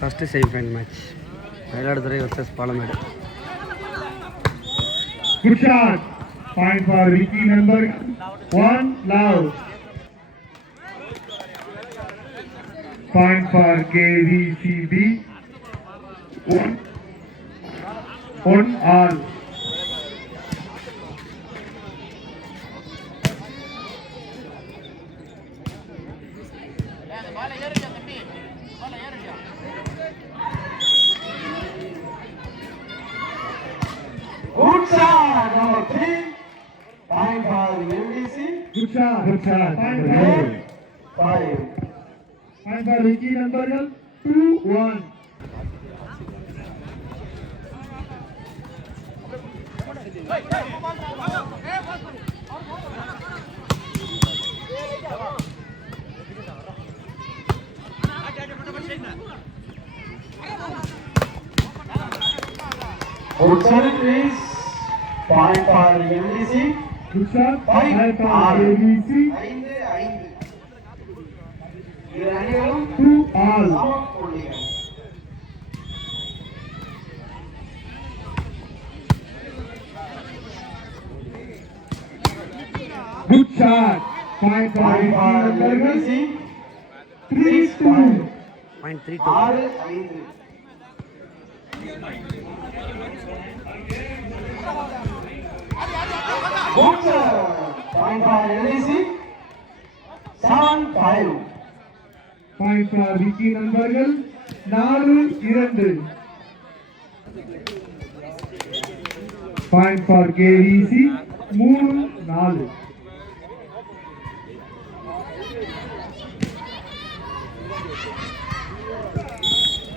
First semi-final match Mayiladuthurai versus Palamedu. Good shot. Point for Vicky number 1 love. Point for KVCB 1 all. Good shot, number 3. Point for MDC. Good shot. Good shot. Point Number for 5. 5. Point for Vicky number 2-1. Good shot, please. Point for MDC. Good shot. Point Point for all. KVC 5. இரு அணிகளும் 2 all. சம புள்ளிகள். Good shot. Point for Point Vicky for number MDC. 3-2. Point 3-2. 6-5. Good shot. Point for MDC. 7-5. Point for Vicky நண்பர்கள் 4-2. Point for KVC 3-4.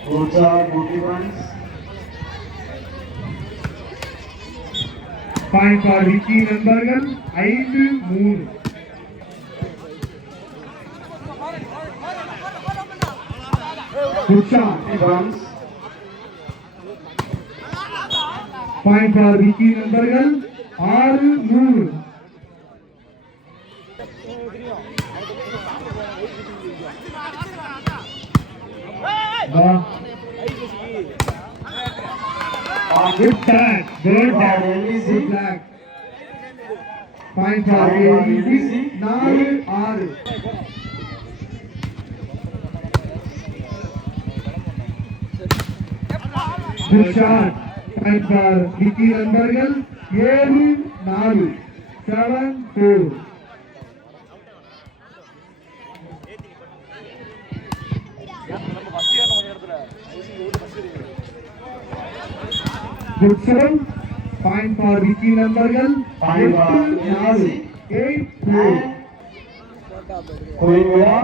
Good shot, good defense. Point for Vicky நண்பர்கள் 5-3. Good shot. Defense. Point for Vicky நண்பர்கள் 6-3. Good tag. Good tag. Good tag. Point for KVC 4-6. Good shot. Point for Vicky நண்பர்கள் 7-4. 7-4. Good shot. Point for Vicky நண்பர்கள் 8-4. 8-4. Koimura.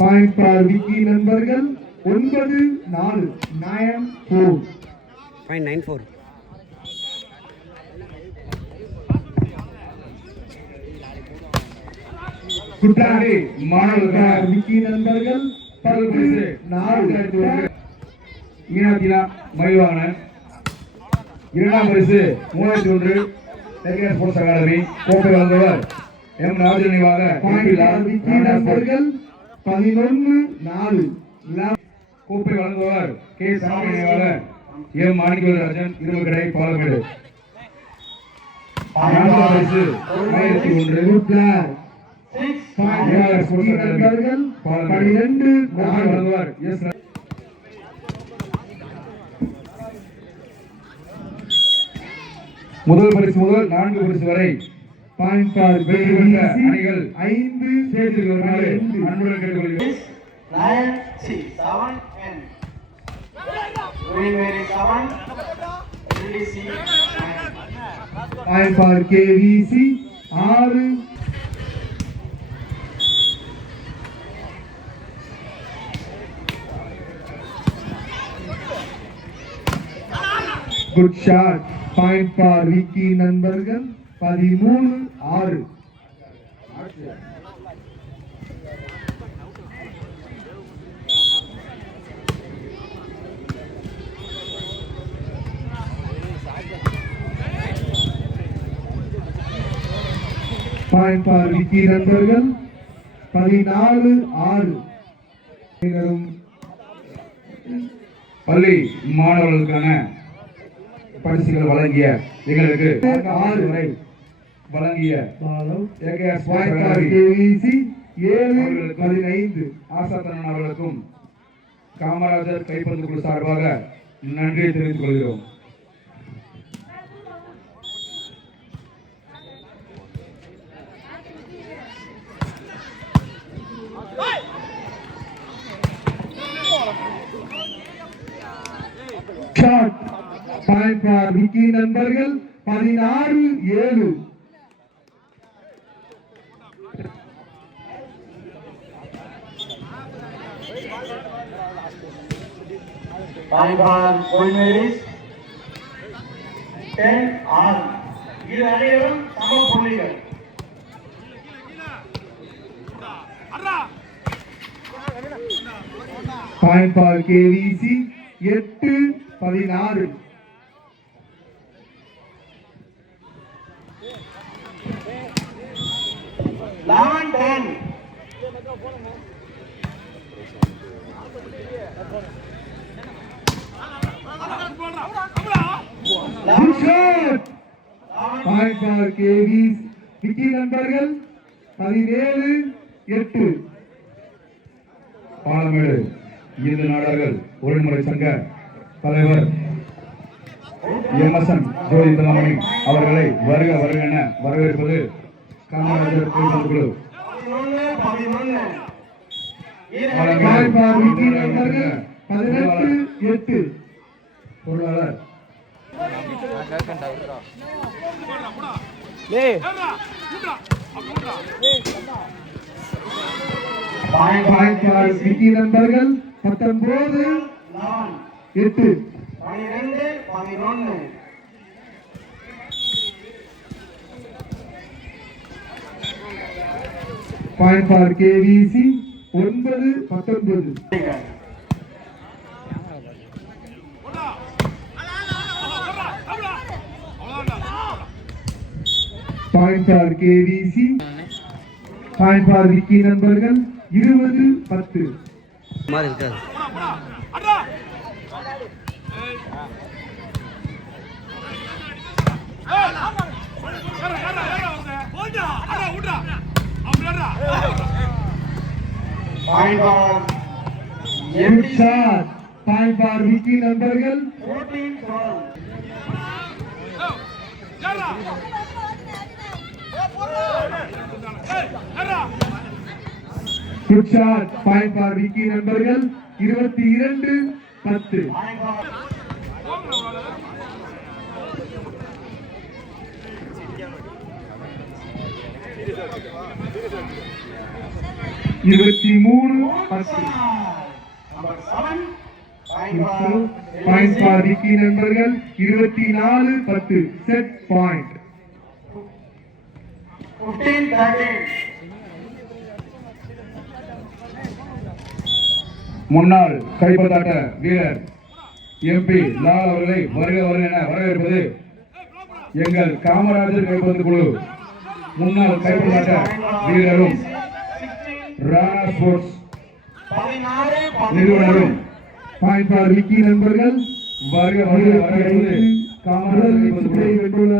Point for Vicky நண்பர்கள் 9-4. 9-4. Point 9-4. குட்டாடி மாணவர்கள் விக்கி நண்பர்கள் 10-4. மீனாட்சிலா மயில்வாங்க. இரண்டாம் பரிசு 3001 தெற்கே ஸ்போர்ட்ஸ் அகாடமி. கோப்பை வழங்குவர் எம் ராஜு நினைவாக விக்கி நண்பர்கள் 11-4. கோப்பை வழங்குவர் கே சாமி நினைவாக எம் மாணிக்கராஜன் இரும்புக்கடை பாலமேடு. நான்காம் பரிசு 1001 விக்கி நண்பர்கள் 12-4. வழங்குவர் எஸ். முதல் பரிசு முதல் 4 பரிசு வரை Point for வெற்றி பெற்ற KVC அணிகள் 5 ஸ்டேஜிற்கு வருமாறு அன்புடன் கேட்டுக்கொள்கிறோம். 9-7-10. Koimura 7. MDC 9. Point for KVC 6. Good shot. Point for Vicky நண்பர்கள் 13-6. பாயிண்ட் ஃபார் விக்கி நண்பர்கள் 14-6. பள்ளி மாணவர்களுக்கான பரிசுகள் வழங்கிய எங்களுக்கு 6 வரை வழங்கிய ஆசாத்தனன் அவர்களுக்கும் காமராஜர் கைப்பந்து குழு சார்பாக நன்றியை தெரிவித்துக் கொள்கிறோம். விக்கி நண்பர்கள் 16-7. Point for Queen Mary's 10-6. இது அனைவரும் சம புள்ளிகள். Point for KVC 8-16. Line 10. Good shot. Point for KVC Vicky நண்பர்கள் 17-8. பாலமேடு இந்து நாடார்கள் ஒருமுறை சங்க தலைவர் எம்எஸ்என் ஜோதிதராமணி அவர்களை வருக வருக என வரவேற்பது காமராஜர் கைப்பந்து குழு. 11-11. Point for விக்கி நண்பர்கள் 18-8. பொருளாளர் Point for விக்கி நண்பர்கள் 19-8. 12-11. Point for KVC 9-19. Point for KVC. Point for Vicky நண்பர்கள் 20-10. மாதிரி இருக்காது. Point for Good shot. Point for Vicky நண்பர்கள் 14-12. Good shot. Point for Vicky நண்பர்கள் 22-10. Point for 23-10. number 7. Point for Vicky நண்பர்கள் 24-10. Set point. 15-13. முன்னாள் கைப்பந்தாட்ட வீரர் எம்பி லால் அவர்களை வருக வருக என வரவேற்பது எங்கள் காமராஜர் கைப்பந்து குழு முன்னாள் கைப்பந்தாட்ட வீரரும் Rana sports 16-13. நிறுவனரும் Point for Vicky நண்பர்கள் வருக வருக வரவேற்பது காமராஜர் கைப்பந்து குழு.